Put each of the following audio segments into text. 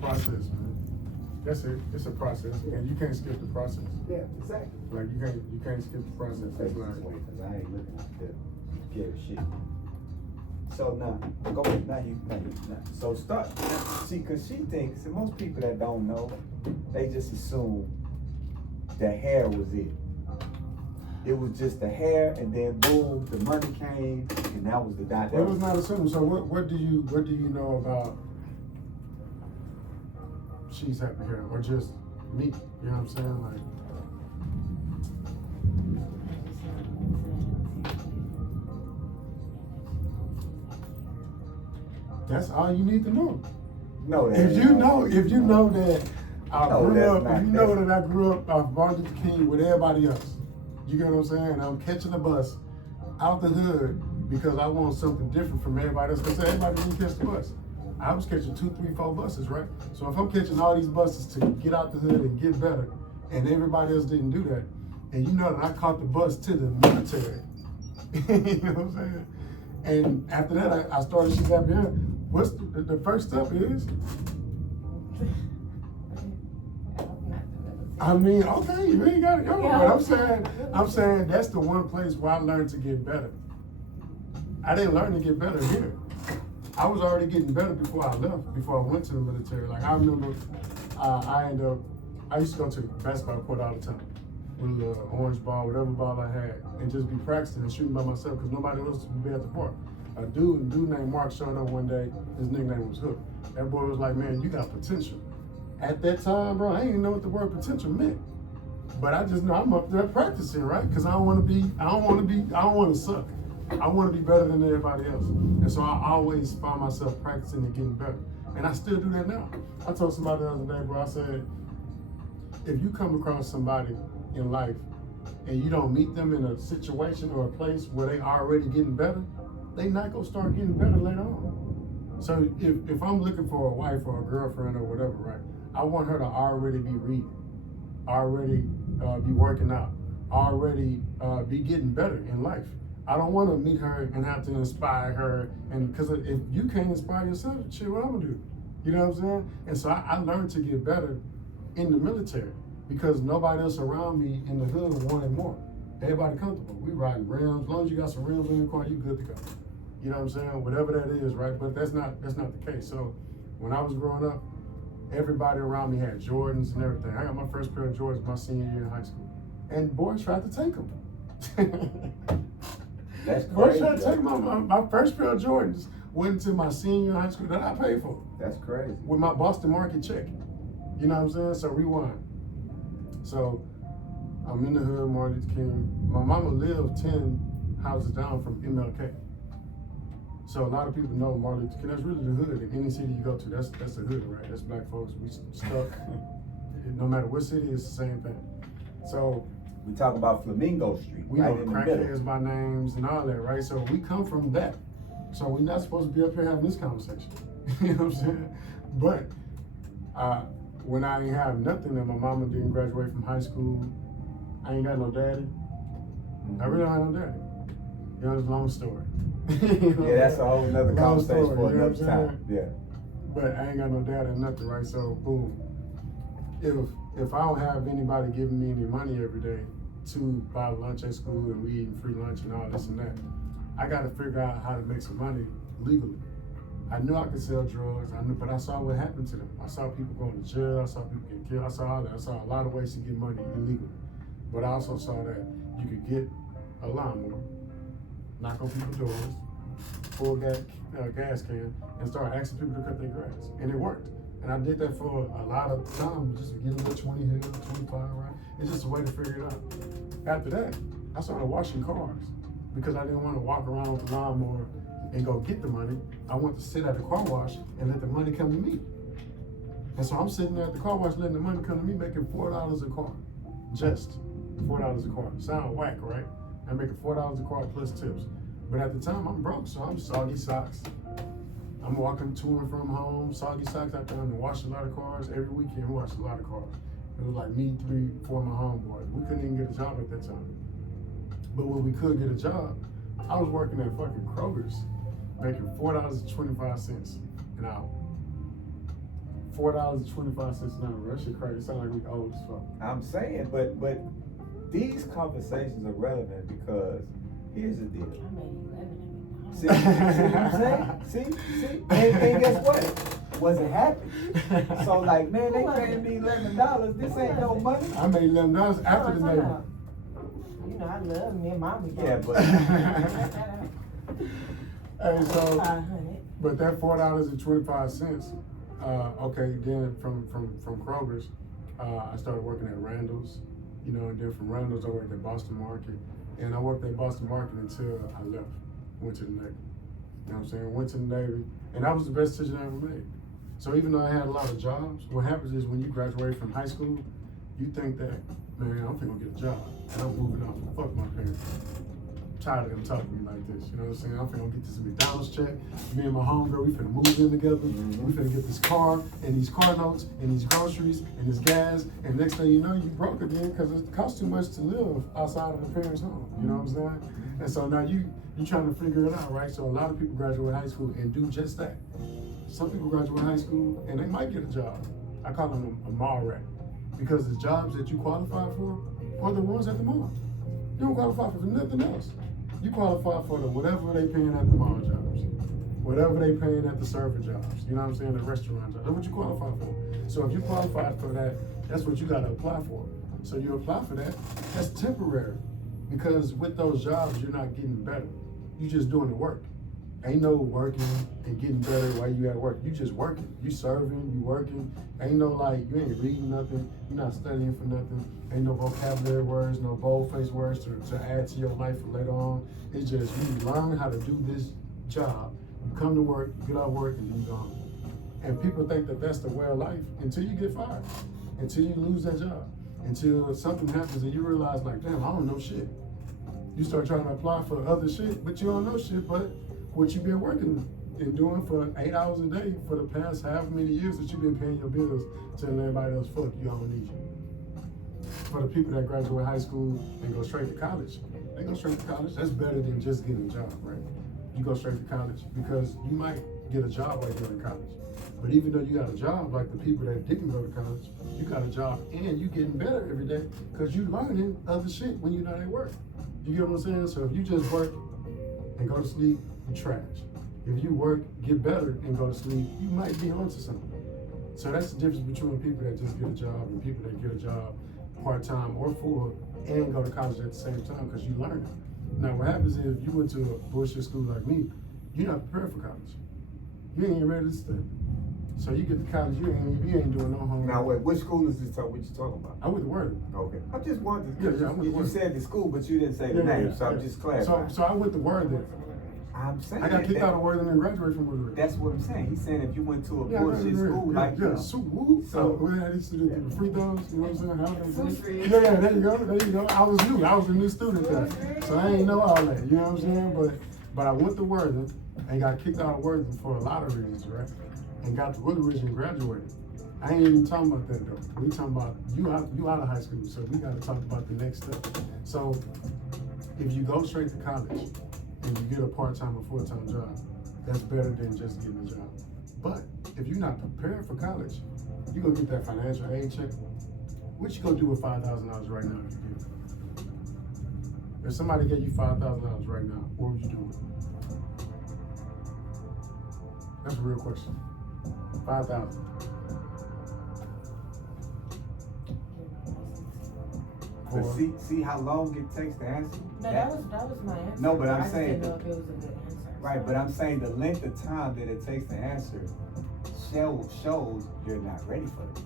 Process, man. That's it. It's a process, and you can't skip the process. Yeah, exactly. Like you can't skip the process. Take It's this like way, cause I ain't looking at the give shit. So now, go ahead, now. So start, see, cause she thinks, and most people that don't know, they just assume the hair was it. It was just the hair, and then boom, the money came, and that was the dot. it was not assuming. So what do you know about She's Happy Hair, or just me? You know what I'm saying? Like, that's all you need to know. No, that If you know that I No, grew that's up, not- if you know that I grew up off Martin Luther King with everybody else, you get what I'm saying? I'm catching the bus out the hood because I want something different from everybody else. Because everybody didn't catch the bus. I was catching 2, 3, 4 buses, right? So if I'm catching all these buses to get out the hood and get better, and everybody else didn't do that, and you know that I caught the bus to the military, you know what I'm saying? And after that, I started She's Happy Hair. What's the first step is? I mean, okay, you ain't got to go. Yeah. But I'm saying that's the one place where I learned to get better. I didn't learn to get better here. I was already getting better before I left, before I went to the military. Like I remember, I used to go to the basketball court all the time with a little orange ball, whatever ball I had, and just be practicing and shooting by myself because nobody else would be at the park. A dude named Mark showed up one day. His nickname was Hook. That boy was like, "Man, you got potential." At that time, bro, I didn't even know what the word potential meant. But I just know I'm up there practicing, right? Because I don't want to suck. I want to be better than everybody else. And so I always find myself practicing and getting better. And I still do that now. I told somebody the other day, bro, I said, if you come across somebody in life and you don't meet them in a situation or a place where they already getting better, they not gonna start getting better later on. So if I'm looking for a wife or a girlfriend or whatever, right, I want her to already be reading, already be working out, already be getting better in life. I don't want to meet her and have to inspire her, and because if you can't inspire yourself, shit, what I'm gonna do? You know what I'm saying? And so I learned to get better in the military because nobody else around me in the hood wanted more. Everybody comfortable. We riding rims. As long as you got some rims in your car, you good to go. You know what I'm saying? Whatever that is, right? But that's not the case. So when I was growing up, everybody around me had Jordans and everything. I got my first pair of Jordans my senior year in high school, and boys tried to take them. That's Boys crazy. tried to take my first pair of Jordans. Went into my senior year in high school that I paid for That's crazy. with my Boston Market check. You know what I'm saying? So rewind. So I'm in the hood, Martin Luther King. My mama lived 10 houses down from MLK. So a lot of people know Martin Luther King. That's really the hood. In any city you go to, that's the hood, right? That's black folks. We stuck. No matter what city, it's the same thing. So We talk about Flamingo Street, we right know in the middle. crackheads by names and all that, right? So we come from that. So we're not supposed to be up here having this conversation. You know what I'm saying? But when I ain't have nothing and my mama didn't graduate from high school, I ain't got no daddy. I really don't have no daddy. You know, it's a long story. You know, Yeah, that's a whole nother long conversation story, for you know another what I'm time. saying? Yeah. But I ain't got no dad and nothing, right? So boom. If I don't have anybody giving me any money every day to buy lunch at school and we eating free lunch and all this and that, I gotta figure out how to make some money legally. I knew I could sell drugs, but I saw what happened to them. I saw people going to jail, I saw people get killed, I saw all that. I saw a lot of ways to get money illegally. But I also saw that you could get a lawnmower, knock on people's doors, pull a gas can, and start asking people to cut their grass. And it worked. And I did that for a lot of time, just to get a little 20 here, 25, right? It's just a way to figure it out. After that, I started washing cars because I didn't want to walk around with the lawnmower and go get the money. I want to sit at the car wash and let the money come to me. And so I'm sitting there at the car wash letting the money come to me, making $4 a car. Just $4 a car. Sound whack, right? I'm making $4 a car plus tips. But at the time, I'm broke, so I'm soggy socks. I'm walking to and from home, soggy socks out there, and wash a lot of cars. Every weekend, we wash a lot of cars. It was like me, 3, 4 of my homeboys. We couldn't even get a job at that time. But when we could get a job, I was working at fucking Kroger's, making $4.25 an hour. $4.25 an hour. That shit crazy. It sound like we old as fuck. I'm saying, but these conversations are relevant because here's the deal. I made 11 See what I'm saying? See? And guess what? Wasn't happy. So like, man, they paying me $11. This ain't no money. I made $11 after the neighbor. You know, I love me and mama. Yeah, but Hey, so, 500. but that $4.25, okay, then from Kroger's, I started working at Randall's, you know, and then from Randall's I worked at Boston Market, and I worked at Boston Market until I left, went to the Navy. You know what I'm saying? Went to the Navy, and that was the best decision I ever made. So even though I had a lot of jobs, what happens is when you graduate from high school, you think that, man, I'm finna get a job, and I'm moving on. Fuck my parents. I'm tired of them talking to me like this. You know what I'm saying? I'm finna get this McDonald's check. Me and my homegirl, we finna move in together. We finna get this car and these car notes and these groceries and this gas. And next thing you know, you broke again because it costs too much to live outside of the parents' home. You know what I'm saying? And so now you trying to figure it out, right? So a lot of people graduate high school and do just that. Some people graduate high school and they might get a job. I call them a mall rat because the jobs that you qualify for are the ones at the mall. You don't qualify for nothing else. You qualify for the whatever they paying at the mall jobs, whatever they paying at the server jobs. You know what I'm saying? The restaurant jobs. That's what you qualify for. So if you qualify for that, that's what you got to apply for. So you apply for that. That's temporary because with those jobs you're not getting better. You just doing the work. Ain't no working and getting better while you at work. You just working. You serving, you working. Ain't no like, you ain't reading nothing. You're not studying for nothing. Ain't no vocabulary words, no bold-faced words to add to your life for later on. It's just you learn how to do this job. You come to work, you get out of work, and you go home. And people think that that's the way of life until you get fired, until you lose that job, until something happens and you realize like, damn, I don't know shit. You start trying to apply for other shit, but you don't know shit, but what you've been working and doing for 8 hours a day for the past however many years that you've been paying your bills, telling everybody else, fuck you, I don't need you. For the people that graduate high school and go straight to college, they go straight to college. That's better than just getting a job, right? You go straight to college because you might get a job while you're in college. But even though you got a job, like the people that didn't go to college, you got a job and you getting better every day because you learning other shit when you're not at work. You get what I'm saying? So if you just work and go to sleep, you trash. If you work, get better, and go to sleep, you might be onto something. So that's the difference between people that just get a job and people that get a job part-time or full and go to college at the same time because you learn it. Now what happens is if you went to a bullshit school like me, you're not prepared for college. You ain't ready to study. So you get to college, you ain't doing no homework. now wait, which school is this? What you talking about? I went to Word. Okay, I just wanted. Yeah, I went to You Word. said the school, but you didn't say the name, so I'm just clarifying. So I went to Word then. I'm saying I got kicked that- out of Word and then graduated from Word. That's what I'm saying. He's saying if you went to a Yeah, bullshit school like yeah, you. so, woo. So- We had these to do the free throws, you know what I'm saying? How they do it. Free. Yeah, there you go, there you go. I was new, I was a new student there. So I ain't know all that, you know what I'm saying? But I went to Worthing and got kicked out of Worthing for a lot of reasons, right? And got to Woodridge and graduated. I ain't even talking about that though. We talking about you out of high school, so we gotta talk about the next step. So if you go straight to college and you get a part-time or full-time job, that's better than just getting a job. But if you're not prepared for college, you gonna get that financial aid check. What you gonna do with $5,000 right now if you get it? If somebody gave you $5,000 right now, what would you do with it? That's a real question. 5,000. But see how long it takes to answer? No, that was my answer. No, but I'm I just saying didn't know if it was a good answer. Right, but I'm saying the length of time that it takes to answer shows you're not ready for it.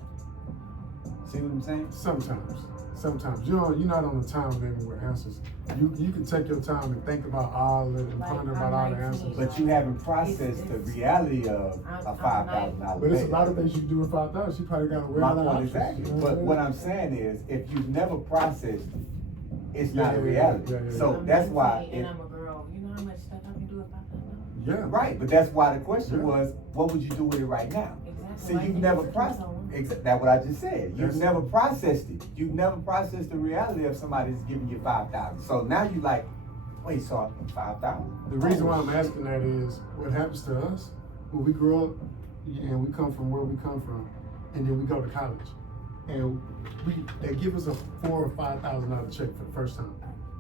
See what I'm saying? Sometimes you're not on the time limit with answers. You can take your time and think about all of it and Like, ponder I'm about all the 19. answers. But you haven't processed the reality of a I'm $5,000 But it's a lot of things you do with 5,000. She probably got a wear My out of point options. exactly. You know But I'm what saying? I'm saying is, if you've never processed it, it's not a Yeah, reality. yeah. So I'm that's 19 why. And I'm a girl. You know how much stuff I can do with $5,000? Yeah. Right, but that's why the question Yeah. was, what would you do with it right now? Exactly. See, Life you've is never different, processed. so- That's what I just said. You've That's- never processed it. You've never processed the reality of somebody's giving you 5,000. So now you like, wait, so 5,000? The reason why I'm asking that is what happens to us when we grow up and we come from where we come from. and then we go to college. And they give us a $4,000 or $5,000 check for the first time.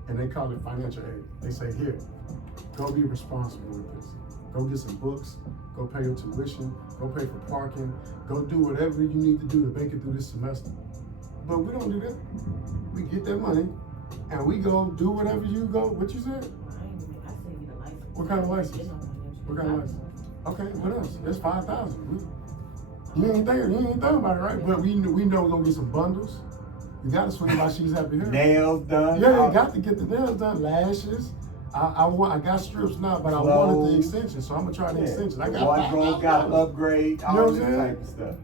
And they call it financial aid. They say, here, go be responsible with this. Go get some books, go pay your tuition, go pay for parking, go do whatever you need to do to make it through this semester. But we don't do that. We get that money and we go do whatever you go, what you said? I said get a license. What kind of license? They don't want What kind of license? Okay, what else? That's 5,000. You ain't thinking about it, right? But we know we're gonna get some bundles. You gotta swing by She's Happy Hair. Nails done. Yeah, you got to get the nails done, lashes. I got strips now, but I wanted the extension, so I'm gonna try the extension. I got wardrobe, got to upgrade, all You know what this I'm saying? type of stuff.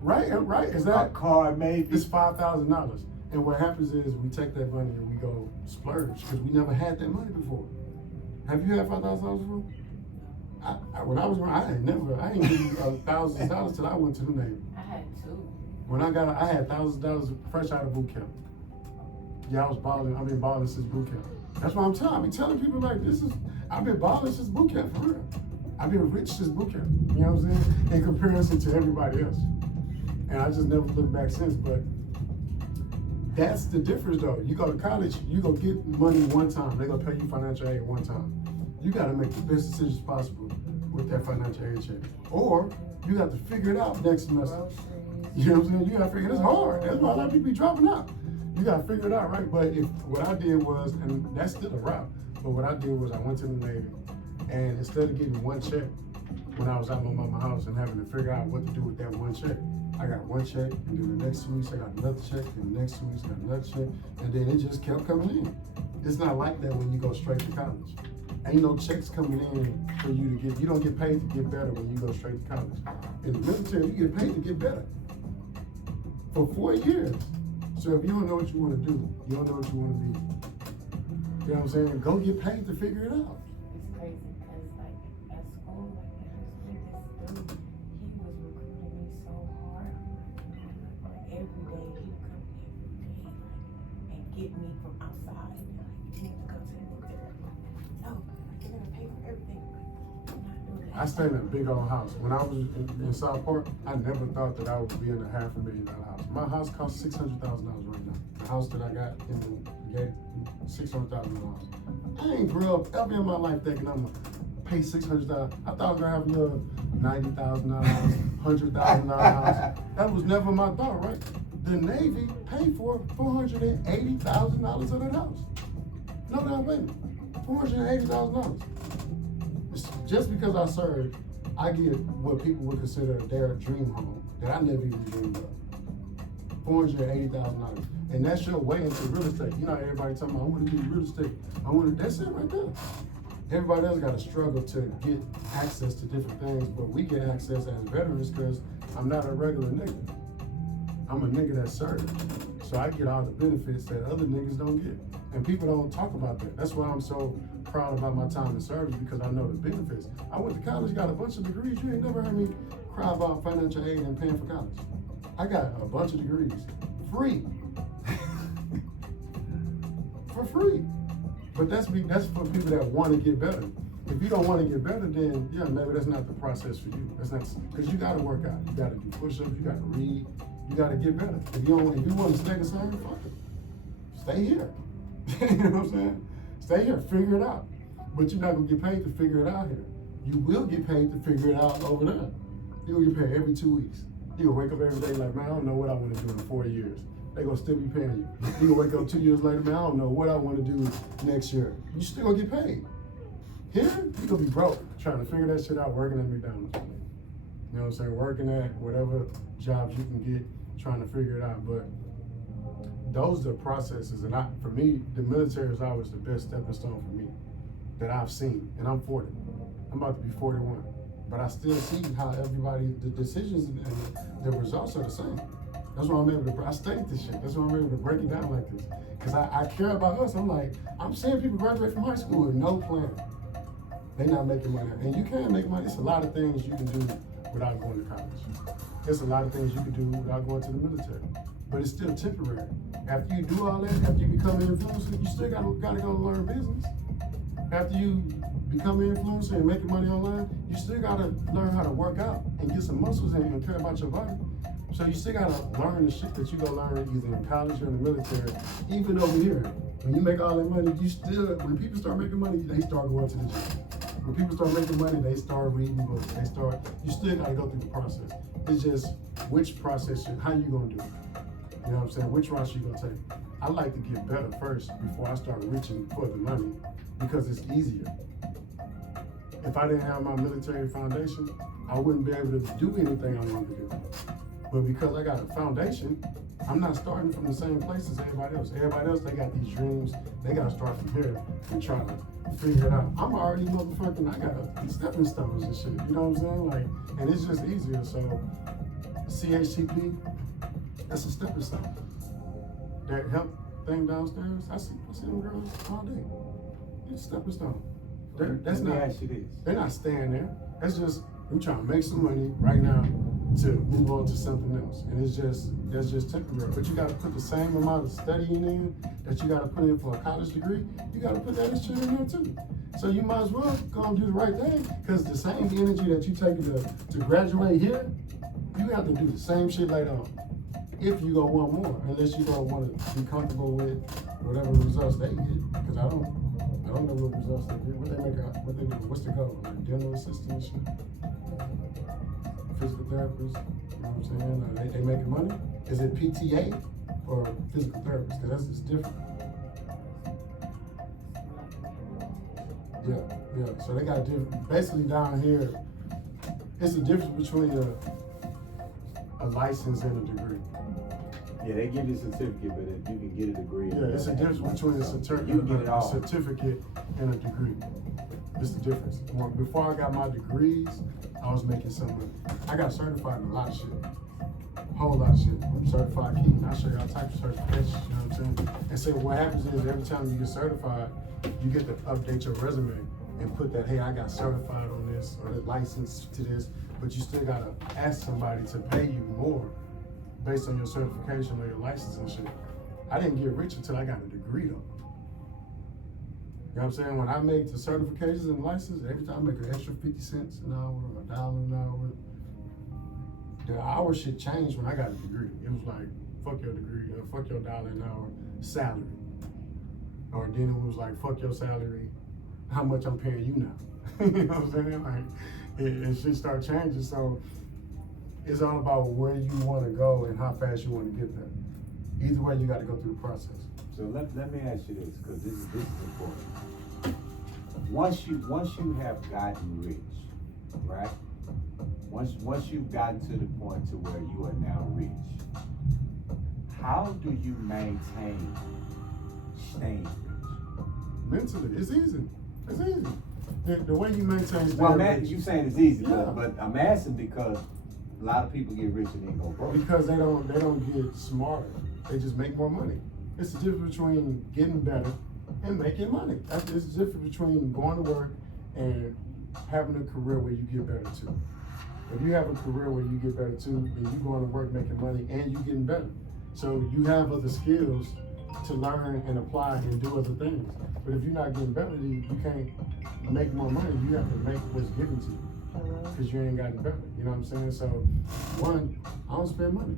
Right. Is A that car maybe. it's $5,000? And what happens is we take that money and we go splurge because we never had that money before. Have you had $5,000 before? When I was growing, I ain't get thousands of dollars till I went to the Navy. I had two. When I had thousands of dollars fresh out of boot camp. Yeah, I was balling. I've been balling since boot camp. That's what I'm telling. I be telling people like I've been balling since boot camp for real. I've been rich since boot camp. You know what I'm saying? In comparison to everybody else. And I just never looked back since. But that's the difference though. You go to college, you go get money one time. They gonna pay you financial aid one time. You gotta make the best decisions possible with that financial aid check. Or you got to figure it out next semester. Groceries. You know what I'm saying? You gotta figure it. It's hard. That's why a lot of people be dropping out. You gotta figure it out, right? But what I did was, and that's still a route, but what I did was I went to the Navy, and instead of getting one check when I was out of my mama's house and having to figure out what to do with that one check, I got one check, and then the next 2 weeks I got another check, and the next 2 weeks I got another check, and then it just kept coming in. It's not like that when you go straight to college. Ain't no checks coming in for you to get. You don't get paid to get better when you go straight to college. In the military, you get paid to get better for 4 years. So if you don't know what you want to do, you don't know what you want to be. You know what I'm saying? Go get paid to figure it out. It's crazy because like at school, like in high school, this dude, he was recruiting me so hard. Like every day he would come every day and get me from outside. Like, you need to go to the military. No, you're gonna pay for everything. I'm not doing that. I stayed in a big old house. When I was in South Park, I never thought that I would be in a $500,000 house. My house costs $600,000 right now. The house that I got in the gate, $600,000. I ain't grew up ever in my life thinking I'm gonna pay $600,000. I thought I was gonna have a little $90,000 house, $100,000 house. That was never my thought, right? The Navy paid for $480,000 of that house. No down payment. $480,000. Just because I served, I get what people would consider their dream home that I never even dreamed of. $480,000. And that's your way into real estate. You know, everybody talking about, I want to do real estate. That's it right there. Everybody else got to struggle to get access to different things, but we get access as veterans because I'm not a regular nigga. I'm a nigga that served. So I get all the benefits that other niggas don't get. And people don't talk about that. That's why I'm so proud about my time in service, because I know the benefits. I went to college, got a bunch of degrees. You ain't never heard me cry about financial aid and paying for college. I got a bunch of degrees. Free. For free. But that's for people that want to get better. If you don't want to get better, then yeah, maybe that's not the process for you. That's not, because you got to work out. You got to do push-ups. You got to read. You got to get better. If you want to stay the same, fuck it. Stay here. You know what I'm saying? Stay here. Figure it out. But you're not gonna get paid to figure it out here. You will get paid to figure it out over there. You'll get paid every 2 weeks. You'll wake up every day like, man, I don't know what I want to do in 4 years. They're gonna still be paying you. You'll wake up 2 years later, man, I don't know what I want to do next year. You still gonna get paid. Here, you're gonna be broke trying to figure that shit out, working at McDonald's. You know what I'm saying? Working at whatever jobs you can get, trying to figure it out. But those are the processes. And for me, the military is always the best stepping stone for me that I've seen. And I'm 40. I'm about to be 41. But I still see how the decisions and the results are the same. That's why I'm able to, I studied this shit. That's why I'm able to break it down like this. Because I care about us. I'm seeing people graduate from high school with no plan. They're not making money. And you can make money. It's a lot of things you can do without going to college. There's a lot of things you can do without going to the military. But it's still temporary. After you do all that, after you become an influencer, you still gotta go learn business. After you become an influencer and making money online, you still gotta learn how to work out and get some muscles in and care about your body. So you still gotta learn the shit that you gonna learn either in college or in the military. Even over here, when you make all that money, you still, when people start making money, they start going to the gym. When people start making money, they start reading books. You still gotta go through the process. It's just which process, how you gonna do it. You know what I'm saying? Which route you gonna take. I like to get better first before I start reaching for the money because it's easier. If I didn't have my military foundation, I wouldn't be able to do anything I wanted to do. But because I got a foundation, I'm not starting from the same place as everybody else. Everybody else, they got these dreams. They got to start from here and try to figure it out. I'm already motherfucking, I got stepping stones and shit. You know what I'm saying? Like, and it's just easier. So, CHCP, that's a stepping stone. That help thing downstairs, I see them girls all day. It's a stepping stone. That's Let me not, ask you this. they're not staying there. That's just, I'm trying to make some money right now to move on to something else. And that's just temporary. But you gotta put the same amount of studying in that you gotta put in for a college degree, you gotta put that shit in there too. So you might as well go and do the right thing, because the same energy that you take to graduate here, you have to do the same shit later on. If you go want more, unless you don't want to be comfortable with whatever results they get, because I don't know what results they get. What they make out, what they do, what's the goal? Like dental assistant and shit? Physical therapists, you know what I'm saying? They making money? Is it PTA or physical therapist? Because that's just different. Yeah. So they got different, basically down here, it's the difference between a license and a degree. Yeah, they give you a certificate, but if you can get a degree. Yeah, it's a difference between a certificate and a degree. It's the difference. Before I got my degrees, I was making some money. I got certified in a lot of shit. Whole lot of shit. I'm certified key. I'll show you all types of certifications, you know what I'm saying? And so what happens is every time you get certified, you get to update your resume and put that, hey, I got certified on this or the license to this, but you still gotta ask somebody to pay you more based on your certification or your license and shit. I didn't get rich until I got a degree though. You know what I'm saying? When I make the certifications and license, every time I make an extra 50 cents an hour or $1 an hour, the hour shit changed when I got a degree. It was like, fuck your degree, or fuck your $1 an hour salary. Or then it was like, fuck your salary, how much I'm paying you now. You know what I'm saying? Like, it shit start changing. So it's all about where you want to go and how fast you want to get there. Either way, you got to go through the process. So let me ask you this, because this is important. Once you have gotten rich, right? Once you've gotten to the point to where you are now rich, how do you maintain staying rich? Mentally, it's easy. It's easy. The way you maintain staying Well, rich. you saying it's easy, Yeah. but I'm asking because a lot of people get rich and then go broke. Because they don't get smarter. They just make more money. It's the difference between getting better and making money. It's the difference between going to work and having a career where you get better too. If you have a career where you get better too, then you going to work making money and you getting better. So you have other skills to learn and apply and do other things. But if you're not getting better, then you can't make more money. You have to make what's given to you because you ain't gotten better. You know what I'm saying? So one, I don't spend money.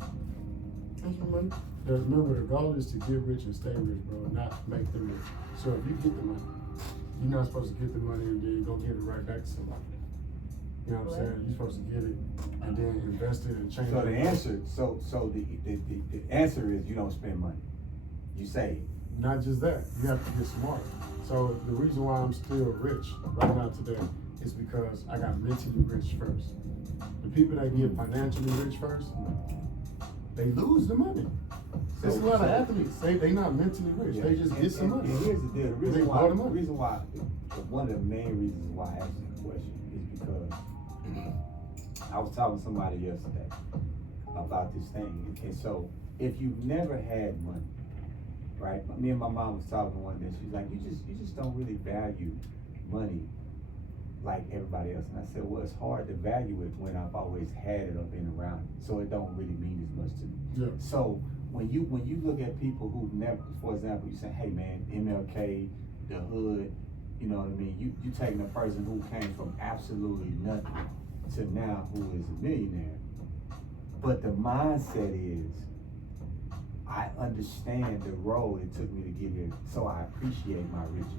I don't spend money. Because remember, the goal is to get rich and stay rich, bro, not make them rich. So if you get the money, you're not supposed to get the money and then go get it right back to somebody. You know what I'm saying? You're supposed to get it and then invest it and change it. So the answer, the answer is you don't spend money. You save. Not just that, you have to get smart. So the reason why I'm still rich right now today is because I got mentally rich first. The people that get financially rich first, they lose the money. There's a lot of athletes, they not mentally rich, they just get some money. And here's the deal, one of the main reasons why I asked you the question is because I was talking to somebody yesterday about this thing. And so if you've never had money, right? Me and my mom was talking one day, she's like, you just don't really value money like everybody else. And I said, well, it's hard to value it when I've always had it or been around it, so it don't really mean as much to me. Yeah. So when you look at people who've never, for example, you say, hey man, MLK, the hood, you know what I mean? You taking a person who came from absolutely nothing to now who is a millionaire. But the mindset is, I understand the road it took me to get here, so I appreciate my riches.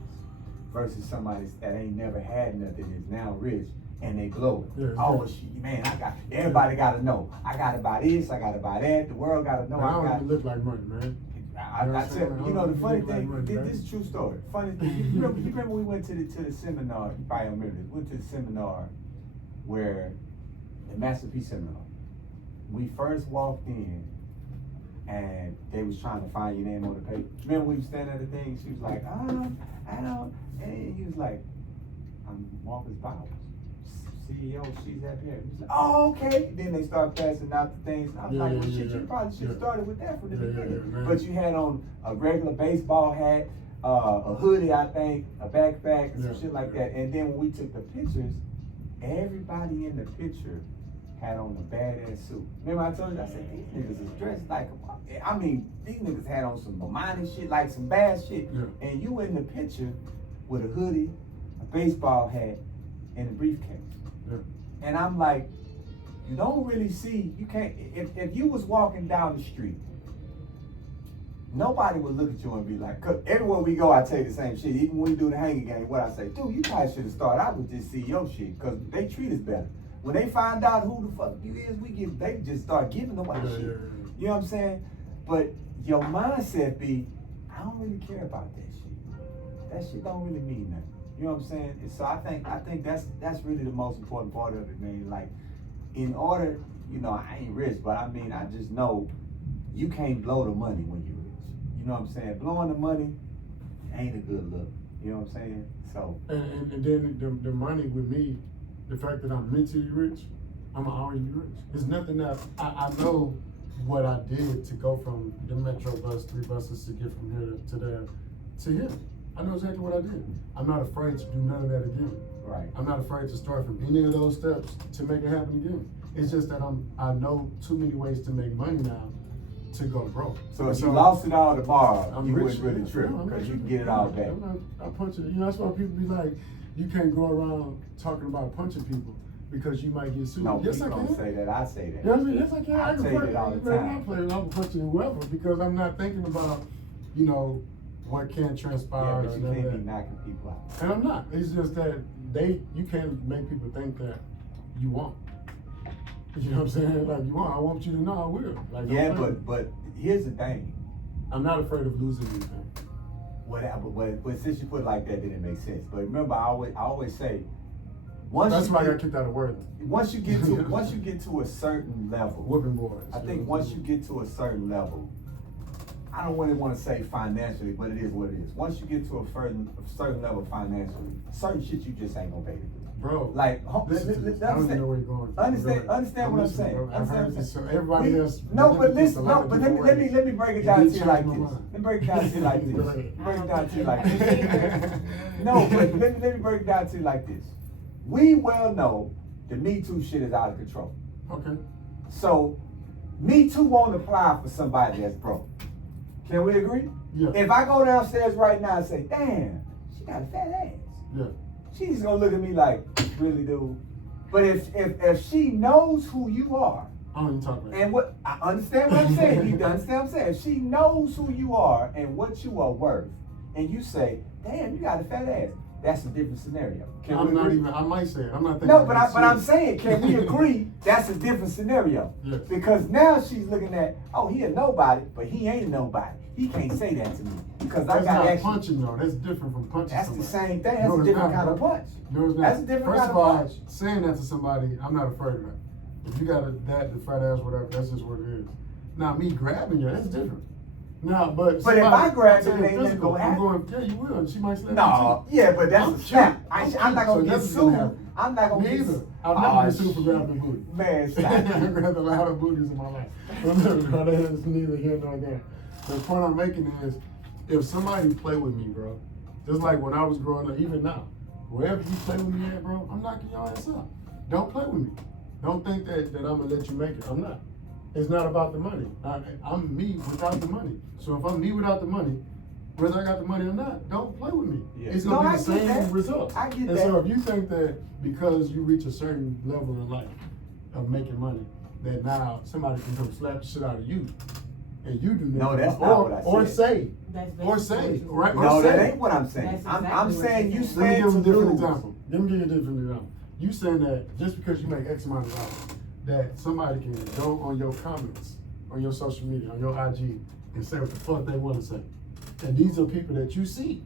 Versus somebody that ain't never had nothing is now rich and they blow it. Yeah, Oh, yeah. man, everybody gotta know. I gotta buy this, I gotta buy that. The world gotta know. Man, I don't I got. even look like money, man. I tell you, you know the funny thing. Like money, This is a true story. Funny thing. You remember we went to the seminar? You probably don't remember this. We went to the seminar where the Masterpiece seminar. We first walked in, and they was trying to find your name on the paper. Remember we was standing at the thing? She was like, I don't. And he was like, I'm Marcus Bowers, CEO. She's up here. He's like, oh, okay. Then they start passing out the things. I was like, well, shit, you probably should have started with that from the beginning. But you had on a regular baseball hat, a hoodie, I think, a backpack, and some shit like that. And then when we took the pictures, everybody in the picture had on a badass suit. Remember I told you, I said, these niggas is dressed like, I mean, these niggas had on some Bomani shit, like some bad shit. Yeah. And you in the picture with a hoodie, a baseball hat, and a briefcase. Yeah. And I'm like, you don't really see, you can't, if you was walking down the street, nobody would look at you and be like, cause everywhere we go, I tell you the same shit. Even when we do the hanging game, what I say, dude, you probably should have started out with this CEO shit, cause they treat us better. When they find out who the fuck you is, they just start giving away shit. Yeah. You know what I'm saying? But your mindset be, I don't really care about that shit. That shit don't really mean nothing. You know what I'm saying? And so I think that's really the most important part of it, man. Like, in order, you know, I ain't rich, but I mean, I just know you can't blow the money when you're rich. You know what I'm saying? Blowing the money ain't a good look. You know what I'm saying? So. And then the money with me, the fact that I'm mentally rich, I'm always be rich. There's nothing that I know what I did to go from the Metro bus, 3 buses to get from here to there to here. I know exactly what I did. I'm not afraid to do none of that again. Right. I'm not afraid to start from any of those steps to make it happen again. It's just that I know too many ways to make money now to go broke. So if you lost it all tomorrow, I'm you rich, wouldn't really trip because you can get it all back. I punch it. You know, that's why people be like, you can't go around talking about punching people because you might get sued. No, yes, people I can. don't say that. I say that. You know what I mean? Yes, I can. I say that all the time. I'm punching whoever because I'm not thinking about, you know, what can transpire. Yeah, but you or can't none be of that. knocking people out. And I'm not. It's just that you can't make people think that you won't. You know what I'm saying? Like you won't. I want you to know I will. Like, Yeah, don't play. but here's the thing. I'm not afraid of losing anything. But since you put it like that, then it makes sense. But remember, I always say, once That's you why I get, got kicked out of Worthing. once you get to a certain level, Whooping boys. I think once you get to a certain level, I don't really want to say financially, but it is what it is. Once you get to a certain level financially, certain shit you just ain't gonna pay to do. Bro, Like, I don't even know where you're going. understand what I'm saying. Bro. I've heard this, so We- everybody else. No, but benefits a listen, lot no, of but different let ways. me break it It down did to you like change my this. mind. Let me break it down to you like this. Go ahead. Break it down to you like this. No, but let me break it down to you like this. We well know the Me Too shit is out of control. Okay. So, Me Too won't apply for somebody that's broke. Can we agree? Yeah. If I go downstairs right now and say, damn, she got a fat ass. Yeah. She's gonna look at me like, really, dude? But if she knows who you are, I don't even talk about and what I understand what I'm saying, you understand what I'm saying? If she knows who you are and what you are worth, and you say, damn, you got a fat ass, that's a different scenario. Can I'm we not agree? even. I might say it. I'm not thinking. No, but that I'm serious. saying, can we agree that's a different scenario? Yes. Because now she's looking at, oh, he a nobody, but he ain't nobody. He can't say that to me because I That's got not action. punching though. That's different from punching. That's the somebody. same thing. That's No, a it's different not, kind of bro. punch. No, it's not. That's a different First kind of of all, punch. saying that to somebody, I'm not afraid of that. If you got the fat ass, whatever, that's just what it is. Now, me grabbing you, that's different. Now, but But if I grab you, I'm it ain't nothing gonna I'm happen. going, yeah, you will. She might slap No, you too. yeah, but that's I'm a snap. cute. I'm not So gonna get nothing's gonna sued. happen. I'm not gonna Me get either. sued. I've never been sued for grabbing booty. Man, stop. I grabbed a lot of booties in my life. That is neither here nor there. The point I'm making is, if somebody play with me, bro, just like when I was growing up, even now, wherever you play with me at, bro, I'm knocking your ass out. Don't play with me. Don't think that I'm gonna let you make it. I'm not. It's not about the money. I'm me without the money. So if I'm me without the money, whether I got the money or not, don't play with me. Yeah. It's gonna No, be I the get same that. result. I get and that. so if you think that because you reach a certain level in life of making money, that now somebody can come slap the shit out of you, and you do nothing. No, that's not what I Or said. say, That's or basically say, what you- right? Or No, say. that ain't what I'm saying. That's I'm exactly what saying you're you saying. Let me saying give to you a different dudes. example. Let me give you a different example. You saying that just because you make X amount of dollars, that somebody can go on your comments, on your social media, on your IG, and say what the fuck they want to say. And these are people that you see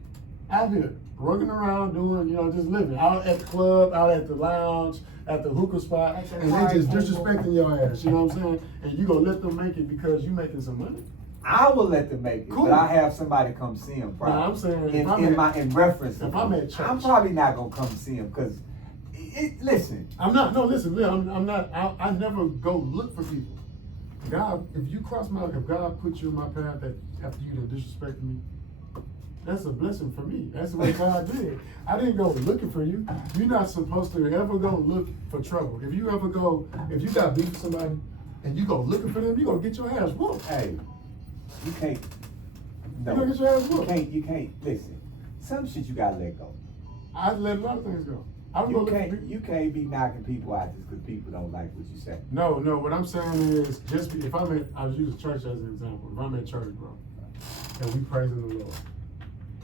out here running around doing, just living out at the club, out at the lounge, at the hookah spot, At the and bar they just table. disrespecting your ass. You know what I'm saying? And you gonna let them make it because you making some money. I will let them make it, Cool. but I have somebody come see him. Probably. I'm saying if I'm at- in reference. if I'm at church. I'm probably not gonna come see him because, listen. I'm not. No, listen. I'm not. I never go look for people. God, if you cross my, if God put you in my path that after you done disrespected me, that's a blessing for me. That's what God did. I didn't go looking for you. You're not supposed to ever go look for trouble. If you got beef with somebody and you go looking for them, you gonna get your ass whooped. Hey, you can't. No, You gonna get your ass whooped. you can't. Listen, some shit you gotta let go. I let a lot of things go. I'm gonna look for people. You can't be knocking people out just because people don't like what you say. No. What I'm saying is, if I'm at, I was using church as an example. If I'm at church, bro, and we praising the Lord,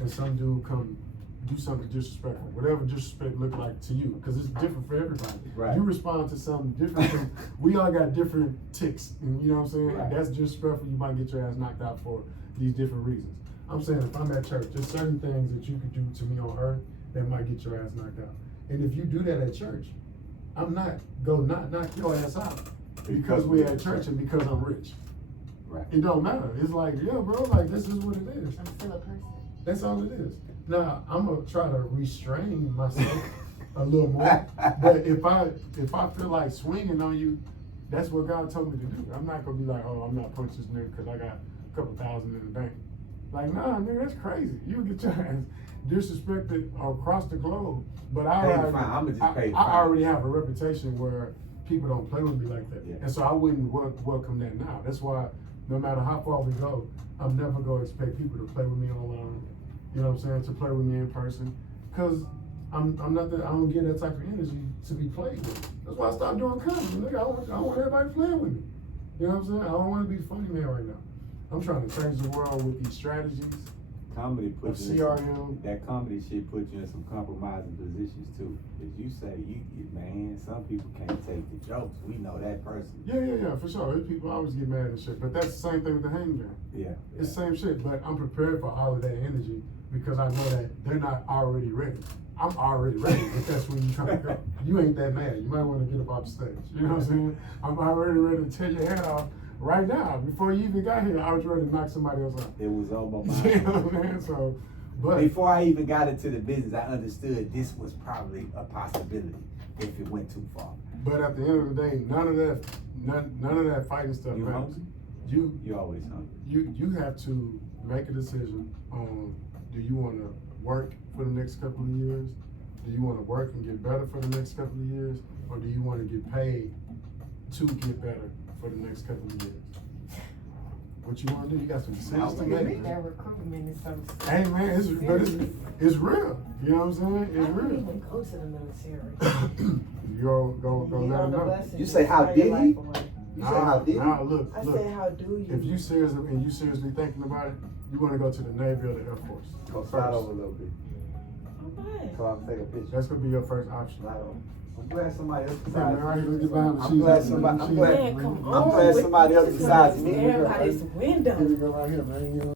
and some dude come do something disrespectful, whatever disrespect look like to you, because it's different for everybody. Right. You respond to something different. From, we all got different ticks, and you know what I'm saying? Right. That's disrespectful. You might get your ass knocked out for these different reasons. I'm saying if I'm at church, there's certain things that you could do to me on earth that might get your ass knocked out. And if you do that at church, I'm not knock your ass out because we're at church and because I'm rich. Right. It don't matter. It's like, yeah, bro, like this is what it is. I'm still a person. That's all it is. Now I'm gonna try to restrain myself a little more. But if I feel like swinging on you, that's what God told me to do. I'm not gonna be like, oh, I'm not punching this nigga because I got a couple thousand in the bank. Like, nah, nigga, that's crazy. You get your ass disrespected across the globe. But I already have a reputation where people don't play with me like that. Yeah. And so I wouldn't welcome that now. That's why no matter how far we go, I'm never gonna expect people to play with me online. You know what I'm saying? To play with me in person. Cause I'm not that, I don't get that type of energy to be played with. That's why I stopped doing comedy. Nigga, I don't want everybody playing with me. You know what I'm saying? I don't wanna be the funny man right now. I'm trying to change the world with these strategies. Comedy puts Of you in CRM. that comedy shit puts you in some compromising positions too. As you say, man, some people can't take the jokes. We know that person. Yeah, for sure. There's people always get mad and shit. But that's the same thing with the hang game. Yeah. It's the same shit, but I'm prepared for all of that energy because I know that they're not already ready. I'm already ready if that's where you're trying to go. You ain't that mad. You might want to get up off the stage. You know what I'm saying? I'm already ready to tear your head off right now. Before you even got here, I was ready to knock somebody else out. It was on my You know mind. what I'm saying? So, but Before I even got into the business, I understood this was probably a possibility if it went too far. But at the end of the day, none of that fighting stuff You matters. hungry? You You're always hungry. you have to make a decision on, do you want to work for the next couple of years? Do you want to work and get better for the next couple of years? Or do you want to get paid to get better for the next couple of years? What you want to do? You got some decisions to make. man. That recruitment is so Hey man, it's real. You know what I'm saying? It's I don't real. even go to the military. You go Get let on them the know. bus and You just say, how throw your did he? life away. You say, how did Nah, look. I said, how do you? If you seriously thinking about it, you want to go to the Navy or the Air Force. Go slide over a little bit. Alright. Come on, take a picture. That's gonna be your first option. Slide over. I'm glad somebody else Yeah, man, besides right here, let's get behind the I'm scenes. glad somebody- I'm glad- Man, come I'm on glad with somebody else this. besides me. Everybody's Here we window. go right here, man. You know